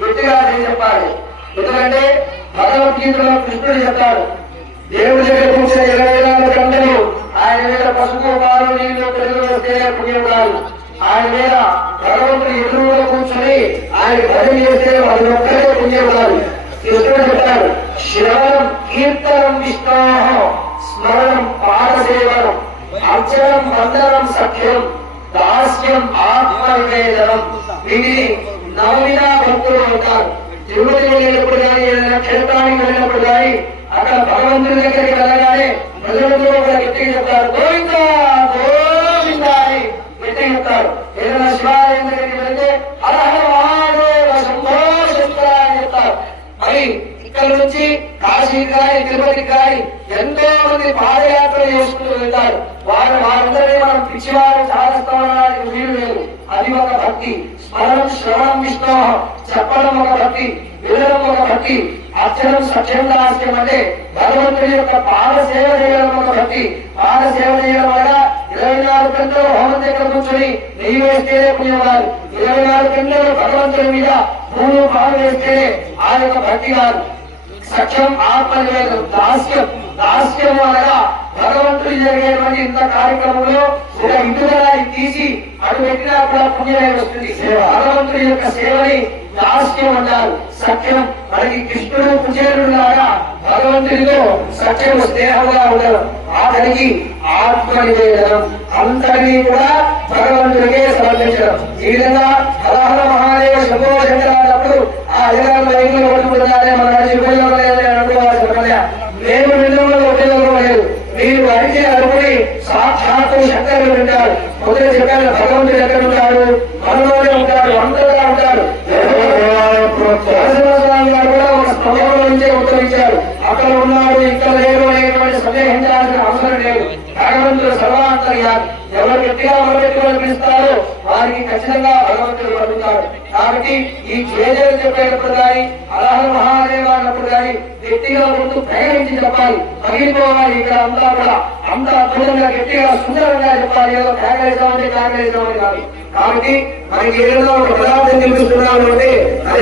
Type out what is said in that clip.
గట్టిగా చెప్పాలి. ఎందుకంటే భగవద్గీతలో కృష్ణుడు చెప్తాడు, దేవుడి దగ్గర కూర్చున్న 24 గంటలు ఆయన మీద పసుపు పాలు నీళ్లు పెరుగు వస్తే పుణ్యం కాదు. ఆయన మీద భగవంతుడు ఎదురుగా కూర్చొని ఆయన భజన చేస్తే అది ఒక్కడే పుణ్యం కాదు. కృష్ణుడు చెప్తాడు, శ్రవణం కీర్తనం విష్ణోహ స్మరణం పాదసేవనం అర్చనం వందనం సఖ్యం దాస్యం ఆత్మనివేదనం. వీటిని నవమినా భక్తులు అంటారు. తిరుపతి వెళ్ళినప్పుడు కానీ ఏదైనా క్షేత్రానికి వెళ్ళినప్పుడు కానీ అక్కడ భగవంతుడి దగ్గరికి వెళ్ళగానే ప్రజలతో కూడా గట్టిగా చెప్తారు, గోవింద గోవింద అని గట్టిగా చెప్తారు. ఏదైనా శివాలయం దగ్గరికి వెళ్తే హరహర మహాదేవ శంభో శంకర అని చెప్తారు. మరి ఇక్కడ నుంచి కాశీకి కానీ తిరుపతికి కానీ ఎంతో మంది పాదయాత్ర చేసుకుంటూ వెళ్తారు. వారందరినీ మనం పిచ్చివారు సాధిస్తామనడానికి వీలు లేదు. అది ఒక భక్తి. స్మరణం శ్రవణం విష్ణు చెప్పడం ఒక భక్తి, వినడం ఒక భక్తి, అర్చనం సఖ్యం దాస్యం అంటే భగవంతుడి యొక్క పాద సేవ చేయడం ఒక భక్తి. పాద సేవ చేయడం వల్ల 24 గంటలు హోమం దగ్గర కూర్చొని నెయ్యి వేస్తేనే పుణ్యం కాదు. 24 గంటలు భగవంతుడి మీద పూలు పాలు వేస్తేనే ఆ యొక్క భక్తి కాదు. సఖ్యం ఆత్మనివేదనం దాస్యం. దాస్యం అనగా భగవంతుడి జరిగేటువంటి ఇంత కార్యక్రమంలో ఒక ఇంటిని తీసి అటు పెట్టినా కూడా పుణ్యమే వస్తుంది. భగవంతుడి యొక్క సేవని దాస్యం అంటారు. సఖ్యం మనకి కృష్ణుడు కుచేరుడు లాగా భగవంతుడితో సఖ్యం స్నేహంగా ఉండడం. అతనికి ఆత్మనివేదనం అంతని కూడా భగవంతుడికే సమర్పించడం. ఈ విధంగా హరహర మహాదేవ శంభో శంకర అన్నప్పుడు ఆ అధికారులు లైన్లో పట్టుకుంటున్నారే మన ఉపయోగం లేదని అనుకోవాలి. చెప్పలే నేను విందంలో ఉపయోగం లేదు. మీరు అడిగే అడుగుని సాక్షాత్తు శంకరులు వింటారు. మొదటి చెప్పారు, భగవంతుడు ఎక్కడ ఉంటాడు? మనలోనే ఉంటాడు, అంతగా ఉంటాడు. నరసింహస్వామి గారు కూడా ఒక స్థలంలో నుంచే ఉత్తరించారు. అక్కడ ఉన్నాడు, ఇక్కడ లేరు అనేటువంటి సందేహించాల్సిన అవసరం లేదు. భగవంతుడు సర్వాంతర్యామి. ఎవరు గట్టిగా మొదలెట్టుకొని పిలుస్తారో వారికి ఖచ్చితంగా భగవంతుడు పలుకుతాడు. కాబట్టి ఈ చేజలు చెప్పేటప్పుడు కానీ హరహర మహాదేవ అన్నప్పుడు కానీ గట్టిగా ముందు ప్రయాణించి చెప్పాలి, పగిలిపోవాలి. ఇక్కడ అంతా కూడా అంత అద్భుతంగా గట్టిగా సుందరంగా చెప్పాలి. ఏదో త్యాగేద్దామంటే త్యాగేద్దామని కాదు. కాబట్టి మనకి ఏదో ఒక పదార్థం చూపిస్తున్నాము అంటే